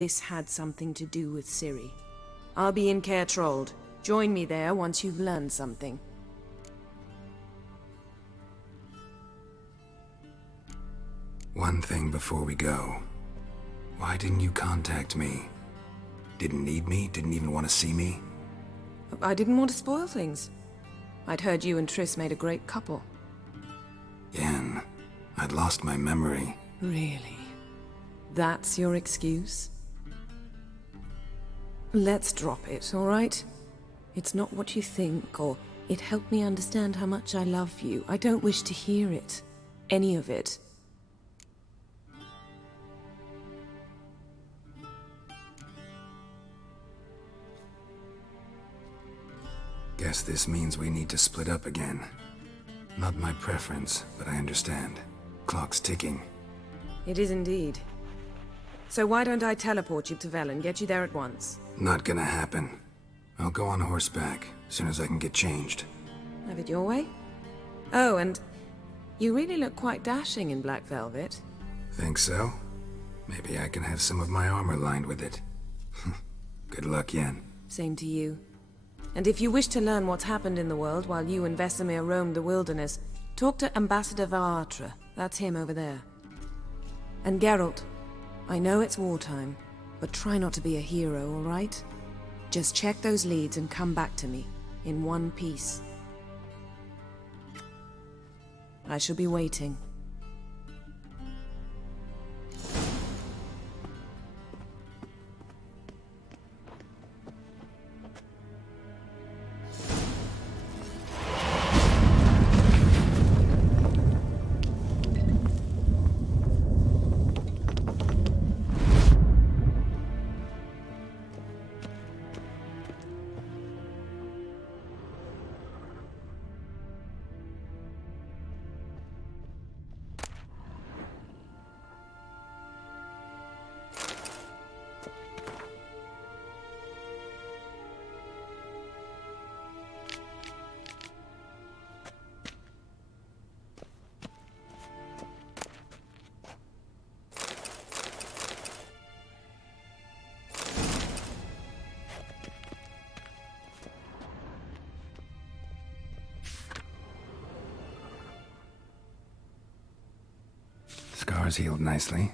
this had something to do with Ciri. I'll be in Caer Trolde. Join me there once you've learned something. One thing before we go. Why didn't you contact me? Didn't need me? Didn't even want to see me? I didn't want to spoil things. I'd heard you and Triss made a great couple. Yen, I'd lost my memory. Really? That's your excuse? Let's drop it, all right? It's not what you think, or it helped me understand how much I love you. I don't wish to hear it. Any of it. Guess this means we need to split up again. Not my preference, but I understand. Clock's ticking. It is indeed. So why don't I teleport you to Velen, get you there at once? Not gonna happen. I'll go on horseback, as soon as I can get changed. Have it your way? Oh, and you really look quite dashing in black velvet. Think so? Maybe I can have some of my armor lined with it. Good luck, Yen. Same to you. And if you wish to learn what's happened in the world while you and Vesemir roamed the wilderness, talk to Ambassador Varatra. That's him over there. And Geralt, I know it's wartime, but try not to be a hero, all right? Just check those leads and come back to me, in one piece. I shall be waiting. Scars healed nicely.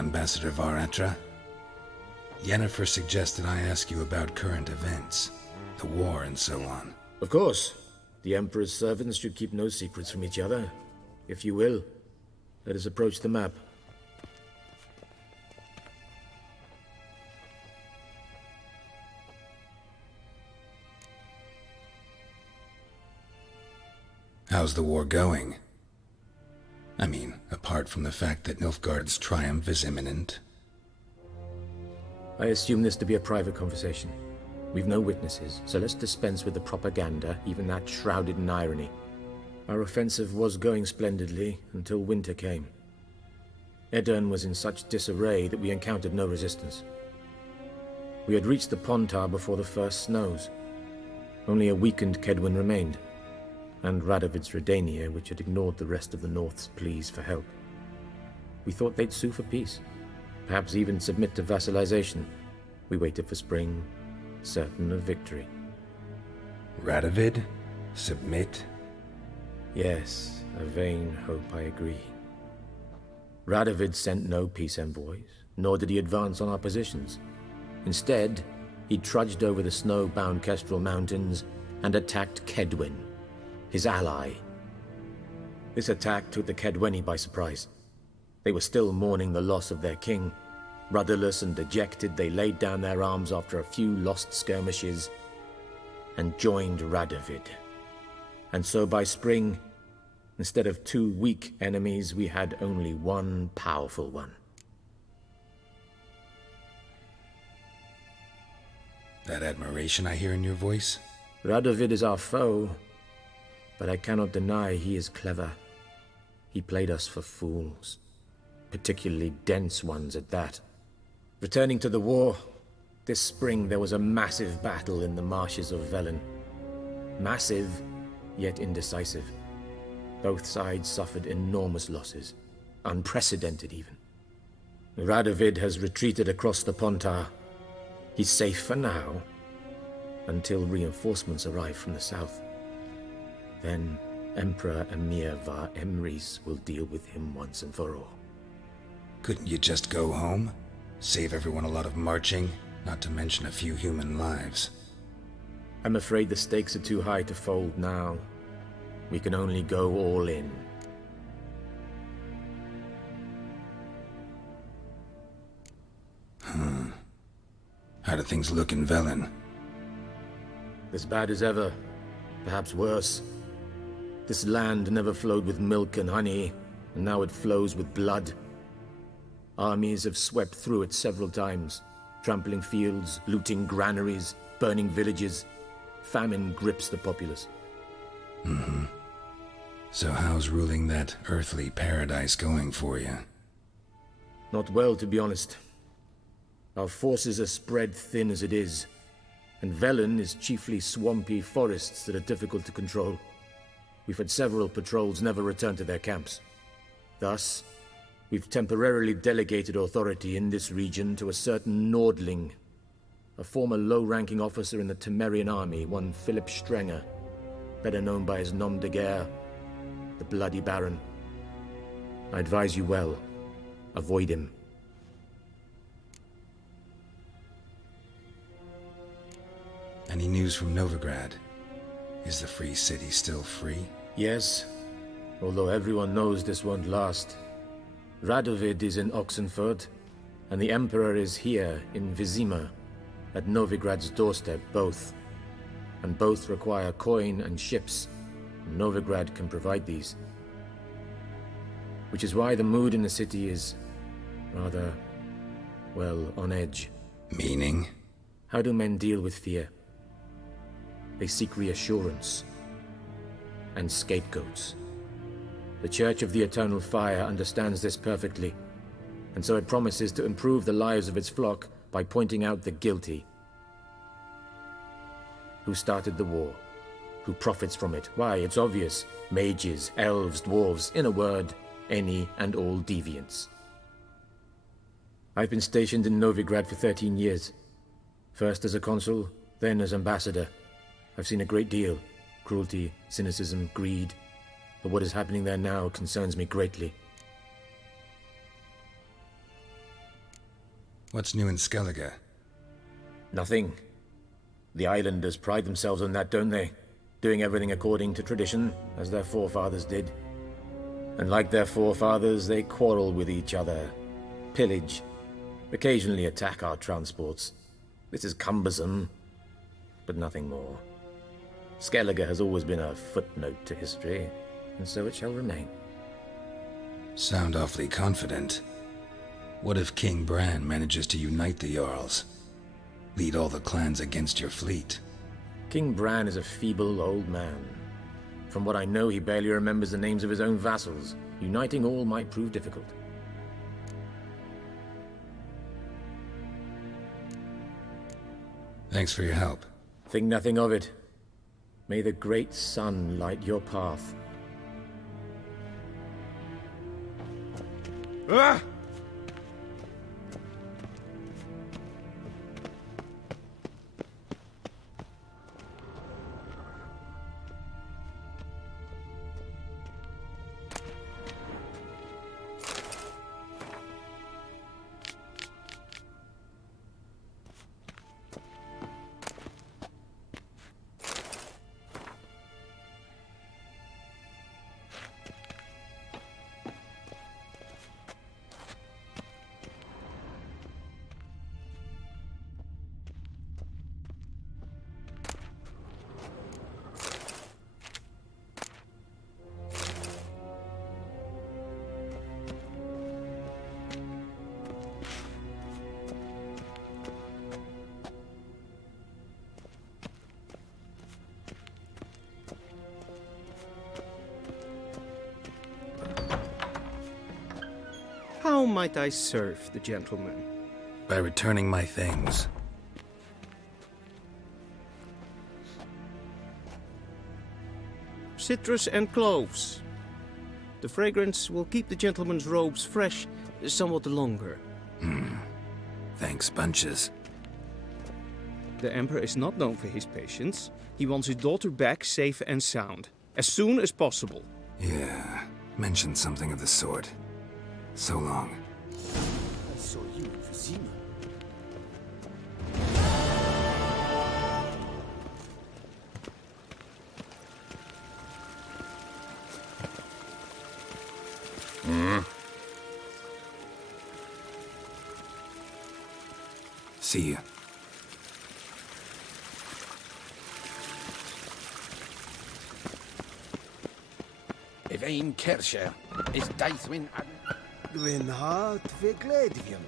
Ambassador Varatra? Yennefer suggested I ask you about current events, the war and so on. Of course. The Emperor's servants should keep no secrets from each other. If you will, let us approach the map. How's the war going? I mean, apart from the fact that Nilfgaard's triumph is imminent. I assume this to be a private conversation. We've no witnesses, so let's dispense with the propaganda, even that shrouded in irony. Our offensive was going splendidly until winter came. Aedirn was in such disarray that we encountered no resistance. We had reached the Pontar before the first snows. Only a weakened Kaedwen remained, and Radovid's Redania, which had ignored the rest of the North's pleas for help. We thought they'd sue for peace, perhaps even submit to vassalization. We waited for spring, certain of victory. Radovid? Submit? Yes, a vain hope, I agree. Radovid sent no peace envoys, nor did he advance on our positions. Instead, he trudged over the snow-bound Kestrel Mountains and attacked Kaedwen, his ally. This attack took the Kaedweni by surprise. They were still mourning the loss of their king. Rudderless and dejected, they laid down their arms after a few lost skirmishes and joined Radovid. And so by spring, instead of 2 weak enemies, we had only one powerful one. That admiration I hear in your voice? Radovid is our foe, but I cannot deny he is clever. He played us for fools, particularly dense ones at that. Returning to the war, this spring there was a massive battle in the marshes of Velen. Massive, yet indecisive. Both sides suffered enormous losses, unprecedented even. Radovid has retreated across the Pontar. He's safe for now, until reinforcements arrive from the south. Then Emperor Emhyr var Emreis will deal with him once and for all. Couldn't you just go home? Save everyone a lot of marching, not to mention a few human lives. I'm afraid the stakes are too high to fold now. We can only go all in. How do things look in Velen? As bad as ever, perhaps worse. This land never flowed with milk and honey, and now it flows with blood. Armies have swept through it several times, trampling fields, looting granaries, burning villages. Famine grips the populace. So how's ruling that earthly paradise going for you? Not well, to be honest. Our forces are spread thin as it is, and Velen is chiefly swampy forests that are difficult to control. We've had several patrols never return to their camps. Thus, we've temporarily delegated authority in this region to a certain Nordling, a former low-ranking officer in the Temerian army, one Philip Strenger, better known by his nom de guerre, the Bloody Baron. I advise you well. Avoid him. Any news from Novigrad? Is the Free City still free? Yes, although everyone knows this won't last. Radovid is in Oxenfurt, and the Emperor is here in Vizima, at Novigrad's doorstep, both. And both require coin and ships. Novigrad can provide these. Which is why the mood in the city is rather, well, on edge. Meaning? How do men deal with fear? They seek reassurance and scapegoats. The Church of the Eternal Fire understands this perfectly, and so it promises to improve the lives of its flock by pointing out the guilty. Who started the war? Who profits from it? Why, it's obvious. Mages, elves, dwarves, in a word, any and all deviants. I've been stationed in Novigrad for 13 years. First as a consul, then as ambassador. I've seen a great deal. Cruelty, cynicism, greed. But what is happening there now concerns me greatly. What's new in Skellige? Nothing. The islanders pride themselves on that, don't they? Doing everything according to tradition, as their forefathers did. And like their forefathers, they quarrel with each other, pillage, occasionally attack our transports. This is cumbersome, but nothing more. Skellige has always been a footnote to history, and so it shall remain. Sound awfully confident. What if King Bran manages to unite the Jarls? Lead all the clans against your fleet? King Bran is a feeble old man. From what I know, he barely remembers the names of his own vassals. Uniting all might prove difficult. Thanks for your help. Think nothing of it. May the great sun light your path. Ah! How might I serve the gentleman? By returning my things. Citrus and cloves. The fragrance will keep the gentleman's robes fresh somewhat longer. Thanks, bunches. The Emperor is not known for his patience. He wants his daughter back safe and sound, as soon as possible. Yeah, mentioned something of the sort. So long. I saw you in Vizima. See you. Evein Kersher is Daithwin and Gwyn hart fe gledfion.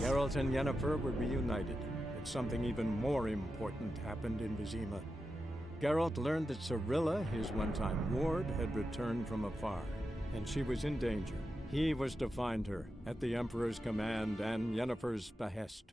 Geralt and Yennefer were reunited, but something even more important happened in Vizima. Geralt learned that Cirilla, his one-time ward, had returned from afar, and she was in danger. He was to find her, at the Emperor's command and Yennefer's behest.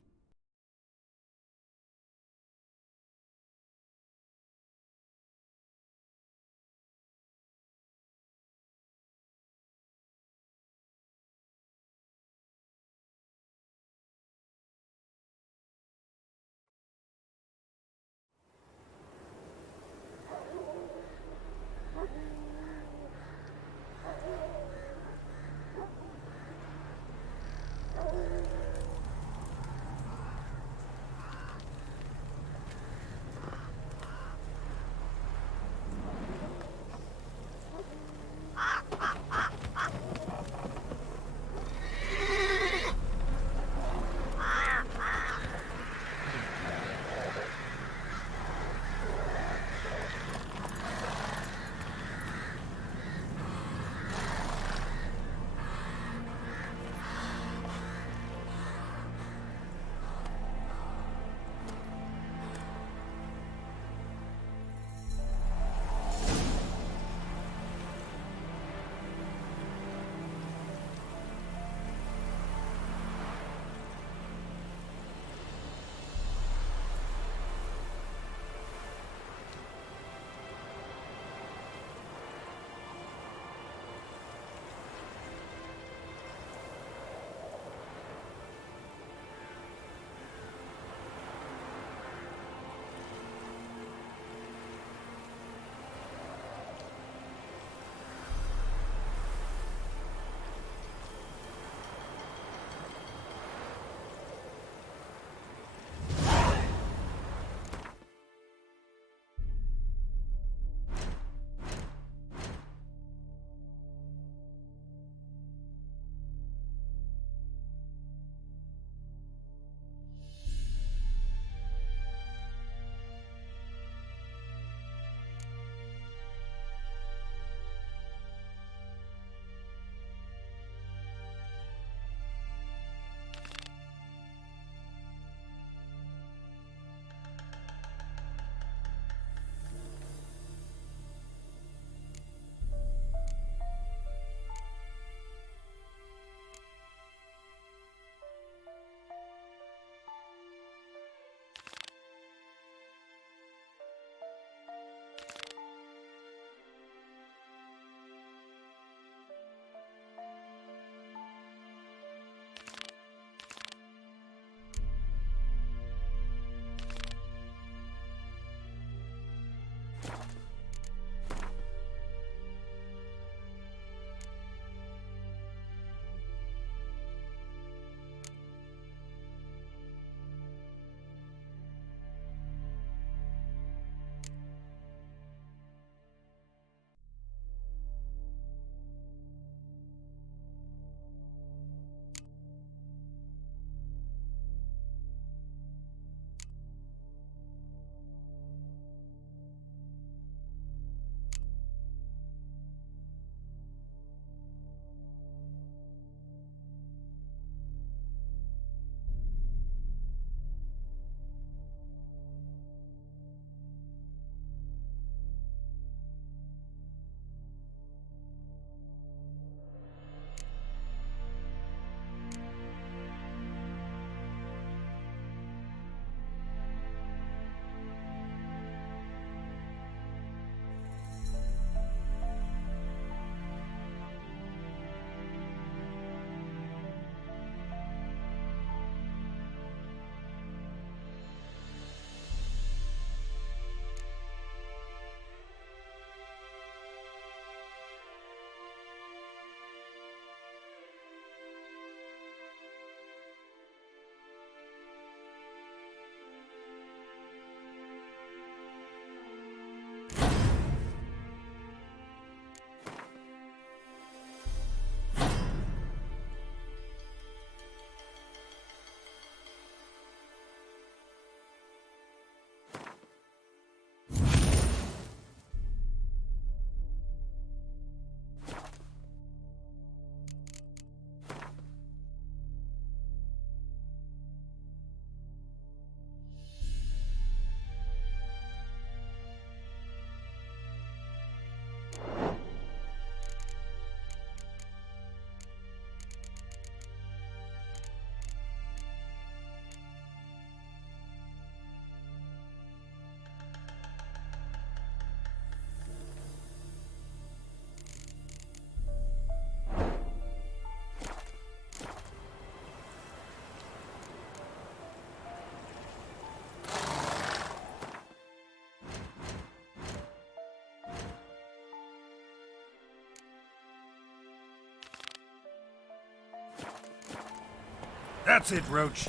That's it, Roach.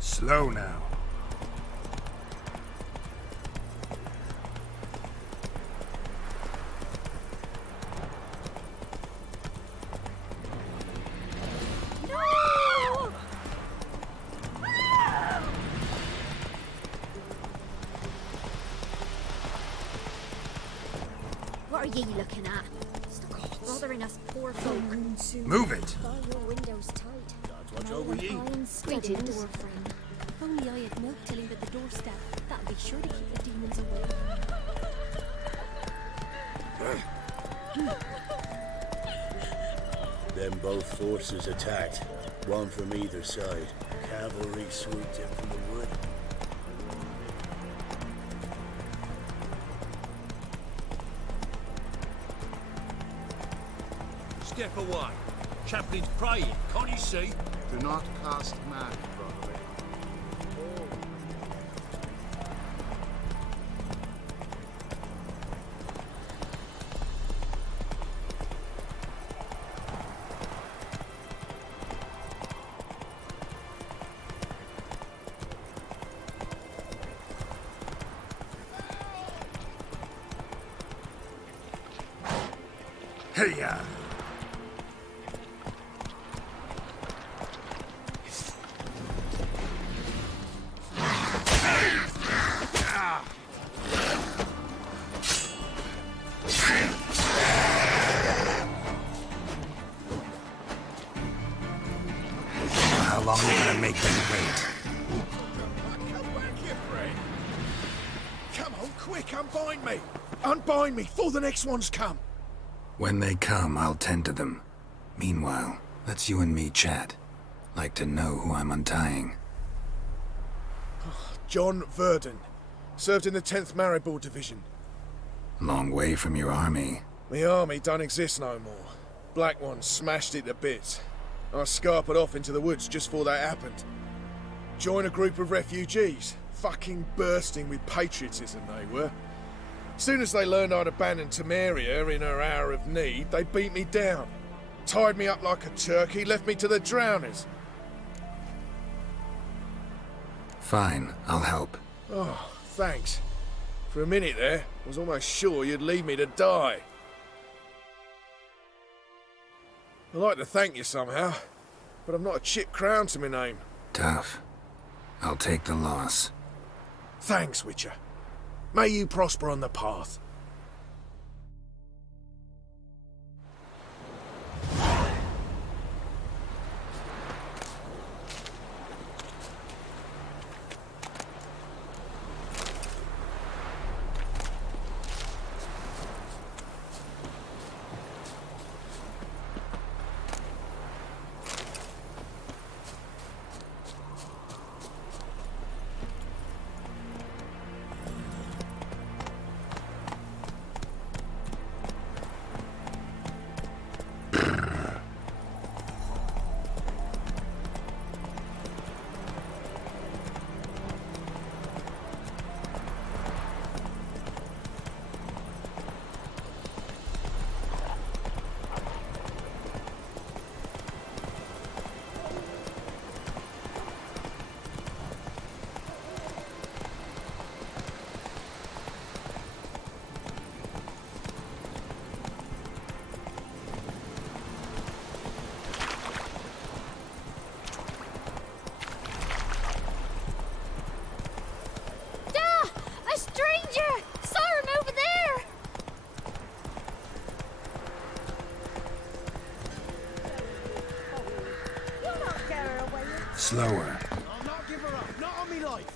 Slow now. What are ye looking at? Bothering us poor folk. Move it! Your windows tight. Watch over ye. Greetings. Door frame. If only I had milk tilling at the doorstep, that'd be sure to keep the demons away. Them both forces attacked, one from either side. Cavalry swooped in from the wood. Step away. Chaplain's praying, can't you see? Do not cast magic, brother. Hey-ya! How long are you gonna make them wait? Come back here, Fred. Come on, quick, unbind me. Unbind me before the next ones come. When they come, I'll tend to them. Meanwhile, let's you and me chat. Like to know who I'm untying. John Verdon. Served in the 10th Maribor Division. Long way from your army. My army don't exist no more. Black Ones smashed it to bits. I scarpered off into the woods just before that happened. Joined a group of refugees. Fucking bursting with patriotism they were. Soon as they learned I'd abandoned Temeria in her hour of need, they beat me down. Tied me up like a turkey, left me to the drowners. Fine, I'll help. Oh, thanks. For a minute there, I was almost sure you'd leave me to die. I'd like to thank you somehow, but I've not a chip crown to my name. Tough. I'll take the loss. Thanks, Witcher. May you prosper on the path. Slower. I'll not give her up, not on me life.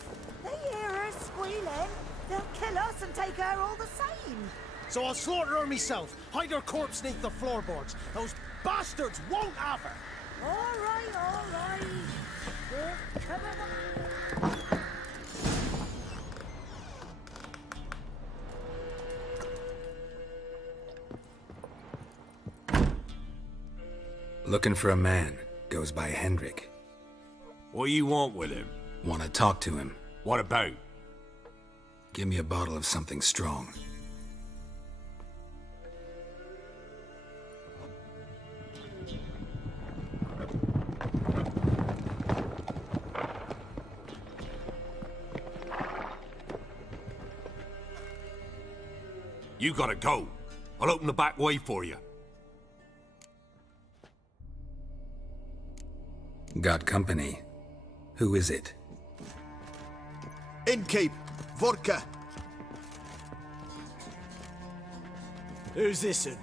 They hear her squealing. They'll kill us and take her all the same. So I'll slaughter her myself, hide her corpse neath the floorboards. Those bastards won't have her. All right, all right. We're coming up. Looking for a man. Goes by Hendrik. What you want with him? Want to talk to him. What about? Give me a bottle of something strong. You gotta go. I'll open the back way for you. Got company. Who is it? Innkeep. Vodka. Who's this one?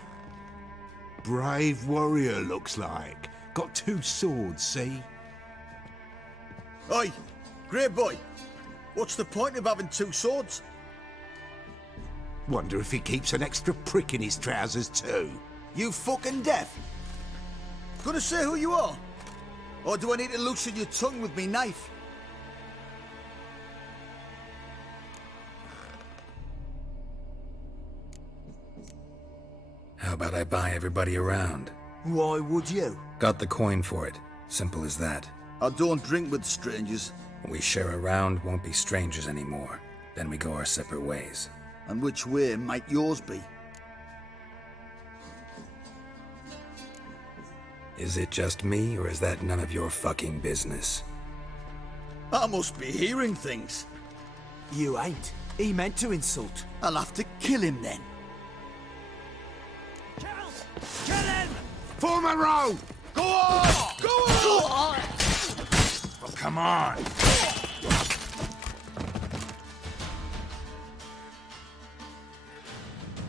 Brave warrior, looks like. Got 2 swords, see? Oi, grey boy. What's the point of having 2 swords? Wonder if he keeps an extra prick in his trousers too. You fucking deaf? Gonna say who you are? Or do I need to loosen your tongue with me knife? How about I buy everybody around? Why would you? Got the coin for it. Simple as that. I don't drink with strangers. We share a round, won't be strangers anymore. Then we go our separate ways. And which way might yours be? Is it just me, or is that none of your fucking business? I must be hearing things. You ain't. He meant to insult. I'll have to kill him then. Kill him! Form a row! Go on! Go on! Oh, come on!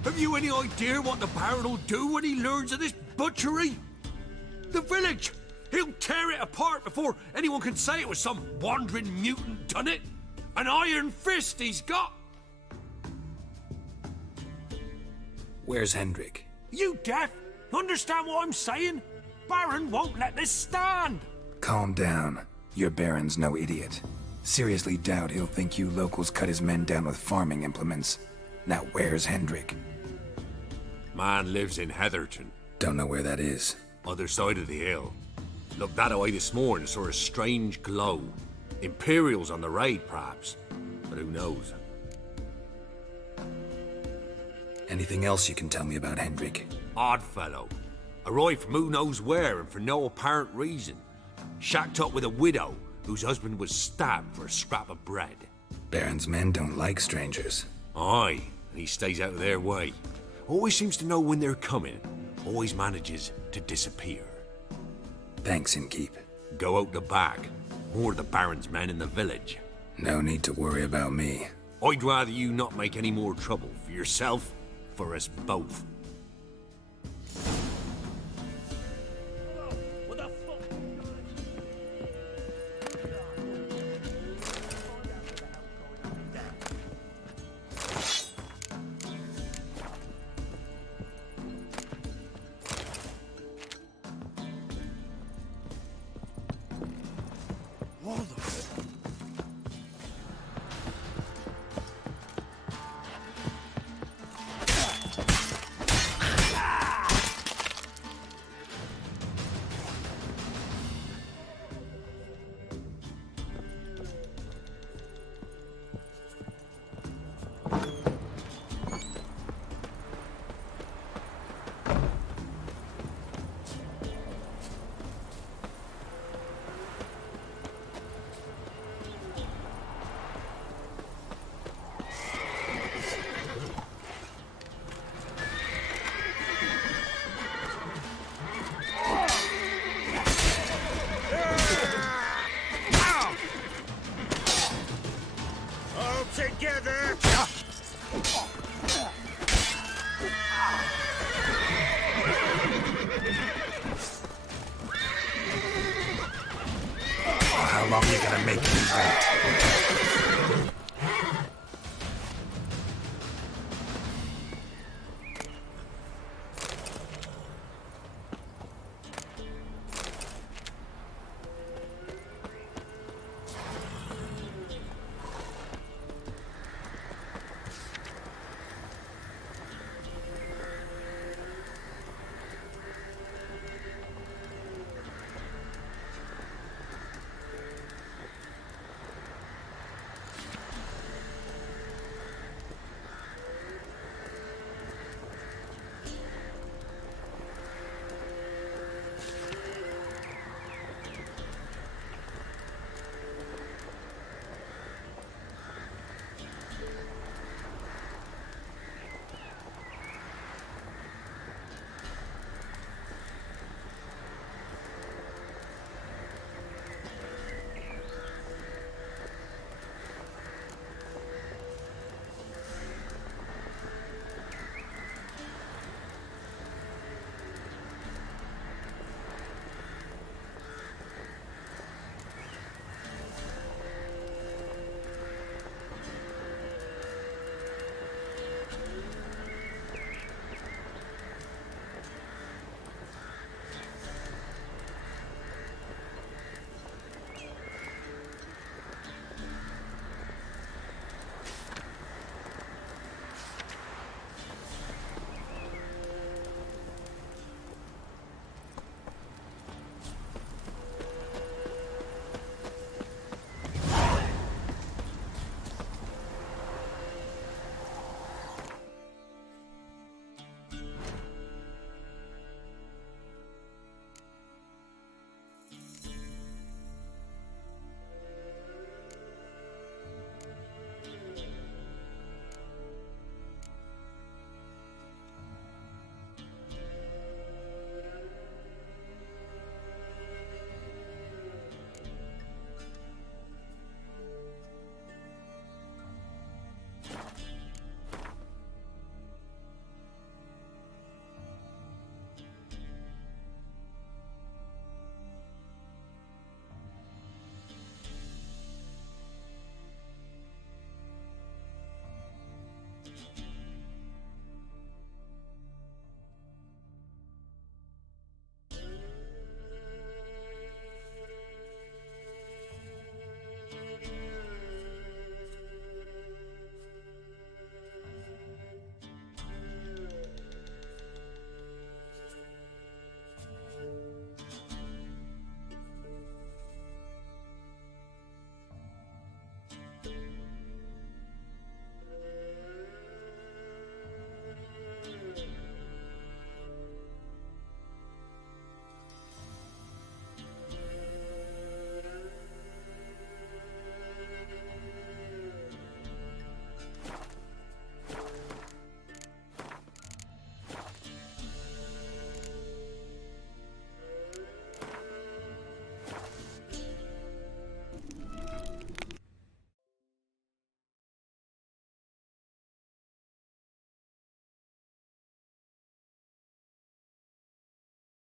Have you any idea what the Baron will do when he learns of this butchery? The village! He'll tear it apart before anyone can say it was some wandering mutant done it. An iron fist he's got! Where's Hendrik? You deaf? Understand what I'm saying? Baron won't let this stand! Calm down. Your Baron's no idiot. Seriously doubt he'll think you locals cut his men down with farming implements. Now where's Hendrik? Man lives in Heatherton. Don't know where that is. Other side of the hill. Looked that away this morning, saw a strange glow. Imperials on the raid, perhaps. But who knows? Anything else you can tell me about Hendrik? Odd fellow. Arrived from who knows where and for no apparent reason. Shacked up with a widow whose husband was stabbed for a scrap of bread. Baron's men don't like strangers. Aye, and he stays out of their way. Always seems to know when they're coming. Always manages to disappear. Thanks, Innkeep. Go out the back. More of the Baron's men in the village. No need to worry about me. I'd rather you not make any more trouble for yourself, for us both. Together! How long are you gonna make me wait?